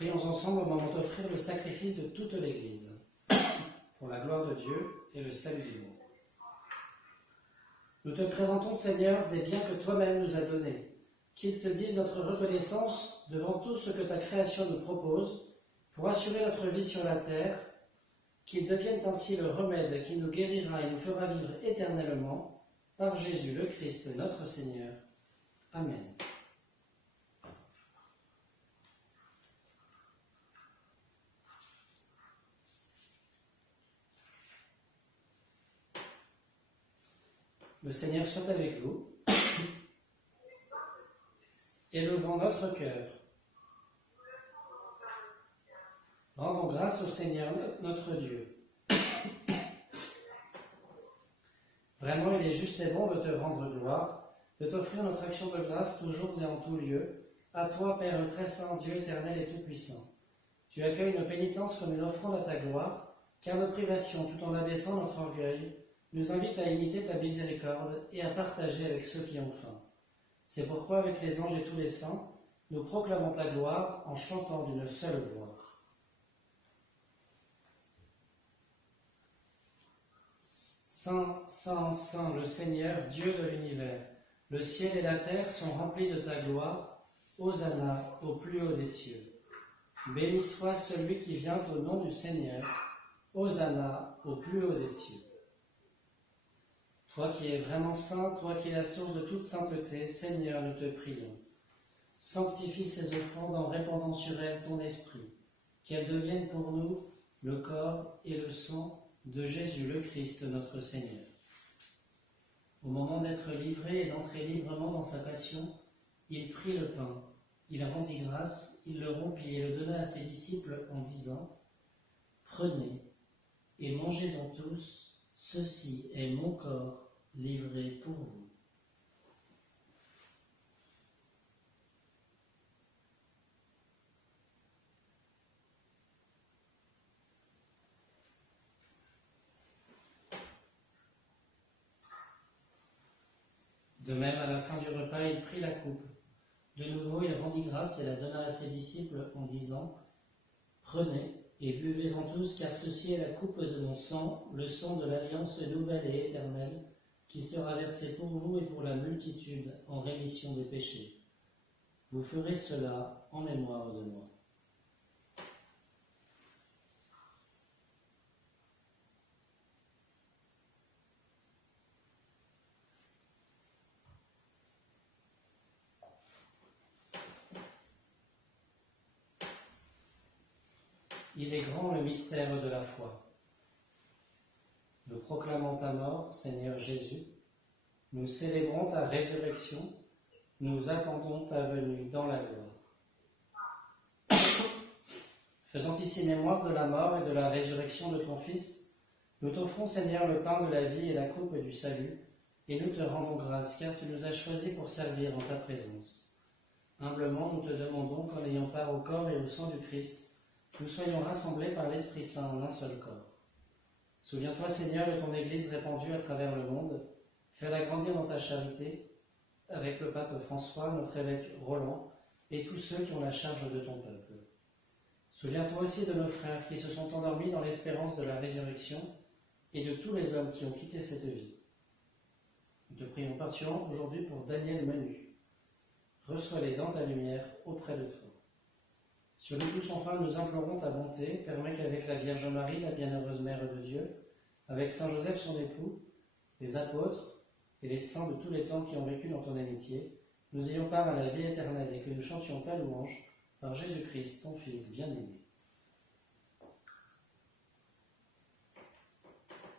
Prions ensemble au moment d'offrir le sacrifice de toute l'Église, pour la gloire de Dieu et le salut du monde. Nous te présentons, Seigneur, des biens que toi-même nous as donnés, qu'ils te disent notre reconnaissance devant tout ce que ta création nous propose, pour assurer notre vie sur la terre, qu'ils deviennent ainsi le remède qui nous guérira et nous fera vivre éternellement, par Jésus le Christ, notre Seigneur. Amen. Le Seigneur soit avec vous. Élevons notre cœur. Rendons grâce au Seigneur notre Dieu. Vraiment, il est juste et bon de te rendre gloire, de t'offrir notre action de grâce toujours et en tout lieu, à toi, Père très saint, Dieu éternel et tout-puissant. Tu accueilles nos pénitences comme une offrande à ta gloire, car nos privations, tout en abaissant notre orgueil, nous invitent à imiter ta miséricorde et à partager avec ceux qui ont faim. C'est pourquoi, avec les anges et tous les saints, nous proclamons ta gloire en chantant d'une seule voix. Saint, Saint, Saint, le Seigneur, Dieu de l'univers, le ciel et la terre sont remplis de ta gloire. Hosanna au plus haut des cieux. Béni soit celui qui vient au nom du Seigneur. Hosanna au plus haut des cieux. Toi qui es vraiment saint, toi qui es la source de toute sainteté, Seigneur, nous te prions. Sanctifie ces offrandes en répandant sur elles ton esprit, qu'elles deviennent pour nous le corps et le sang de Jésus le Christ, notre Seigneur. Au moment d'être livré et d'entrer librement dans sa passion, il prit le pain, il rendit grâce, il le rompit et le donna à ses disciples en disant : « Prenez et mangez-en tous. Ceci est mon corps livré pour vous. » De même, à la fin du repas, il prit la coupe. De nouveau, il rendit grâce et la donna à ses disciples en disant : « Prenez et buvez-en tous, car ceci est la coupe de mon sang, le sang de l'alliance nouvelle et éternelle, qui sera versé pour vous et pour la multitude en rémission des péchés. Vous ferez cela en mémoire de moi. » Il est grand le mystère de la foi. Nous proclamons ta mort, Seigneur Jésus. Nous célébrons ta résurrection. Nous attendons ta venue dans la gloire. Faisant ici mémoire de la mort et de la résurrection de ton Fils, nous t'offrons, Seigneur, le pain de la vie et la coupe du salut, et nous te rendons grâce, car tu nous as choisis pour servir en ta présence. Humblement, nous te demandons qu'en ayant part au corps et au sang du Christ, nous soyons rassemblés par l'Esprit Saint en un seul corps. Souviens-toi, Seigneur, de ton Église répandue à travers le monde. Fais-la grandir dans ta charité, avec le pape François, notre évêque Roland, et tous ceux qui ont la charge de ton peuple. Souviens-toi aussi de nos frères qui se sont endormis dans l'espérance de la résurrection, et de tous les hommes qui ont quitté cette vie. Nous te prions particulièrement aujourd'hui pour Daniel Manu. Reçois-les dans ta lumière auprès de toi. Sur nous tous enfin, nous implorons ta bonté, permets qu'avec la Vierge Marie, la bienheureuse Mère de Dieu, avec Saint Joseph son époux, les apôtres et les saints de tous les temps qui ont vécu dans ton amitié, nous ayons part à la vie éternelle et que nous chantions ta louange par Jésus-Christ, ton Fils bien-aimé.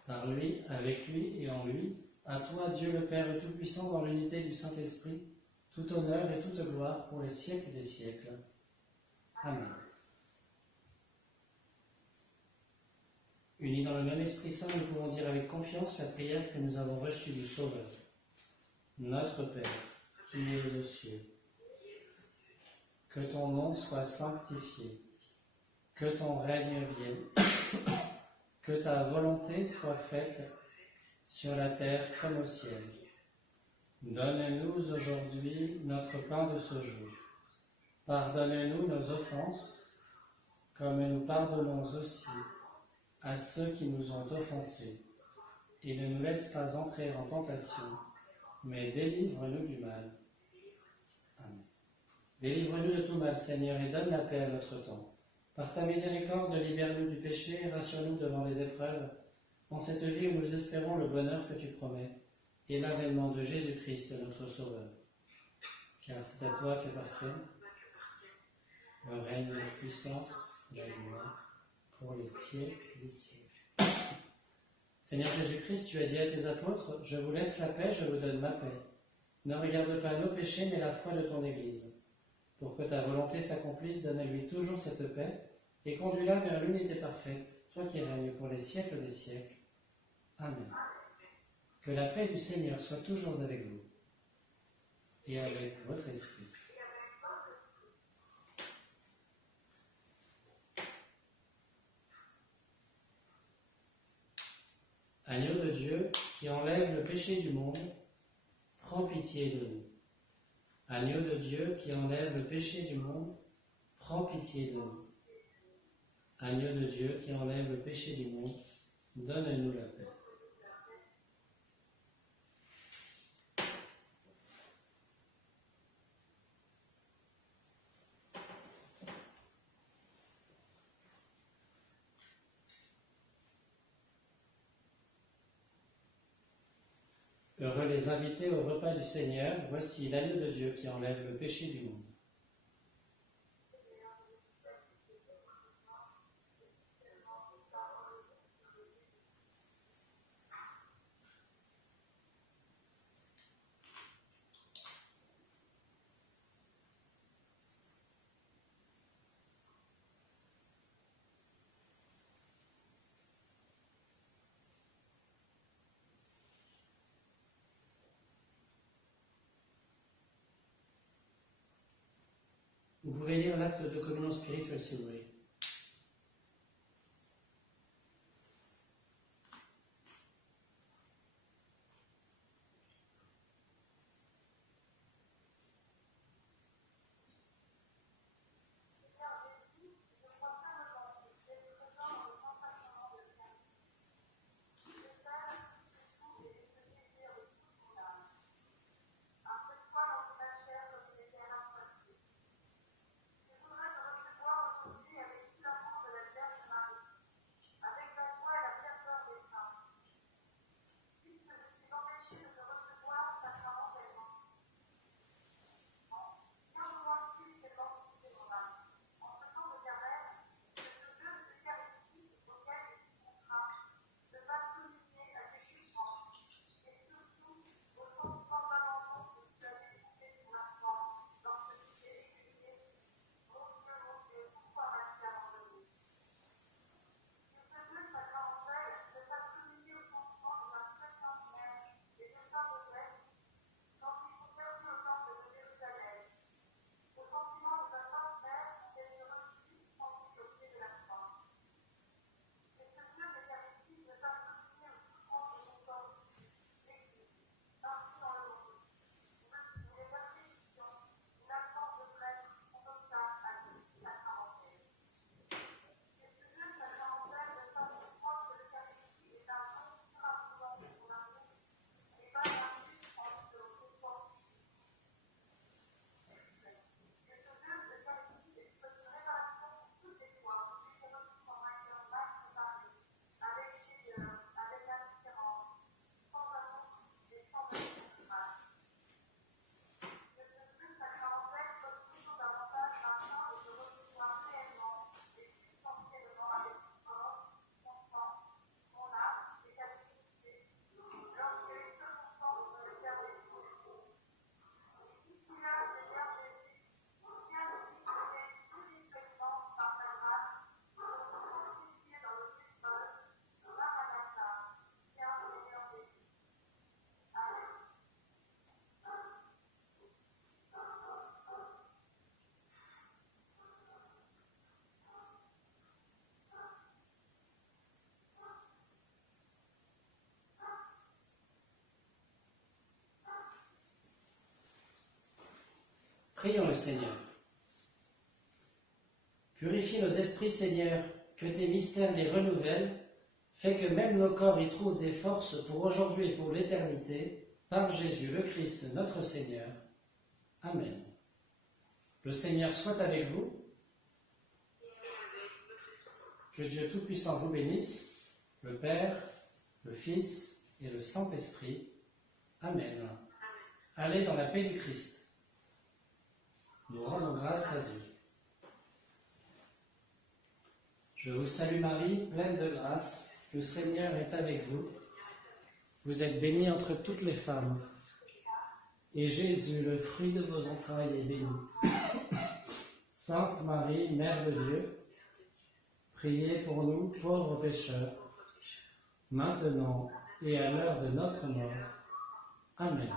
Par lui, avec lui et en lui, à toi, Dieu le Père Tout-Puissant, dans l'unité du Saint-Esprit, tout honneur et toute gloire pour les siècles des siècles. Amen. Unis dans le même Esprit Saint, nous pouvons dire avec confiance la prière que nous avons reçue du Sauveur. Notre Père, qui es aux cieux, que ton nom soit sanctifié, que ton règne vienne, que ta volonté soit faite sur la terre comme au ciel. Donne-nous aujourd'hui notre pain de ce jour. Pardonne-nous nos offenses, comme nous pardonnons aussi à ceux qui nous ont offensés. Et ne nous laisse pas entrer en tentation, mais délivre-nous du mal. Amen. Délivre-nous de tout mal, Seigneur, et donne la paix à notre temps. Par ta miséricorde, libère-nous du péché, rassure-nous devant les épreuves, en cette vie où nous espérons le bonheur que tu promets, et l'avènement de Jésus-Christ, notre Sauveur. Car c'est à toi qu'appartiennent le règne, la puissance, la gloire, pour les siècles des siècles. Seigneur Jésus-Christ, tu as dit à tes apôtres, « Je vous laisse la paix, je vous donne ma paix. Ne regarde pas nos péchés, mais la foi de ton Église. Pour que ta volonté s'accomplisse, donne-lui toujours cette paix, et conduis-la vers l'unité parfaite, toi qui règnes pour les siècles des siècles. Amen. Que la paix du Seigneur soit toujours avec vous, et avec votre esprit. » Agneau de Dieu, qui enlève le péché du monde, prends pitié de nous. Agneau de Dieu, qui enlève le péché du monde, prends pitié de nous. Agneau de Dieu, qui enlève le péché du monde, donne-nous la paix. Heureux les invités au repas du Seigneur, voici l'agneau de Dieu qui enlève le péché du monde. Vous pouvez lire l'acte de communion spirituelle si vous voulez. Prions le Seigneur. Purifie nos esprits, Seigneur, que tes mystères les renouvellent, fais que même nos corps y trouvent des forces pour aujourd'hui et pour l'éternité, par Jésus le Christ, notre Seigneur. Amen. Le Seigneur soit avec vous. Que Dieu Tout-Puissant vous bénisse, le Père, le Fils et le Saint-Esprit. Amen. Allez dans la paix du Christ. Nous rendons grâce à Dieu. Je vous salue Marie, pleine de grâce, le Seigneur est avec vous. Vous êtes bénie entre toutes les femmes, et Jésus, le fruit de vos entrailles, est béni. Sainte Marie, Mère de Dieu, priez pour nous, pauvres pécheurs, maintenant et à l'heure de notre mort. Amen.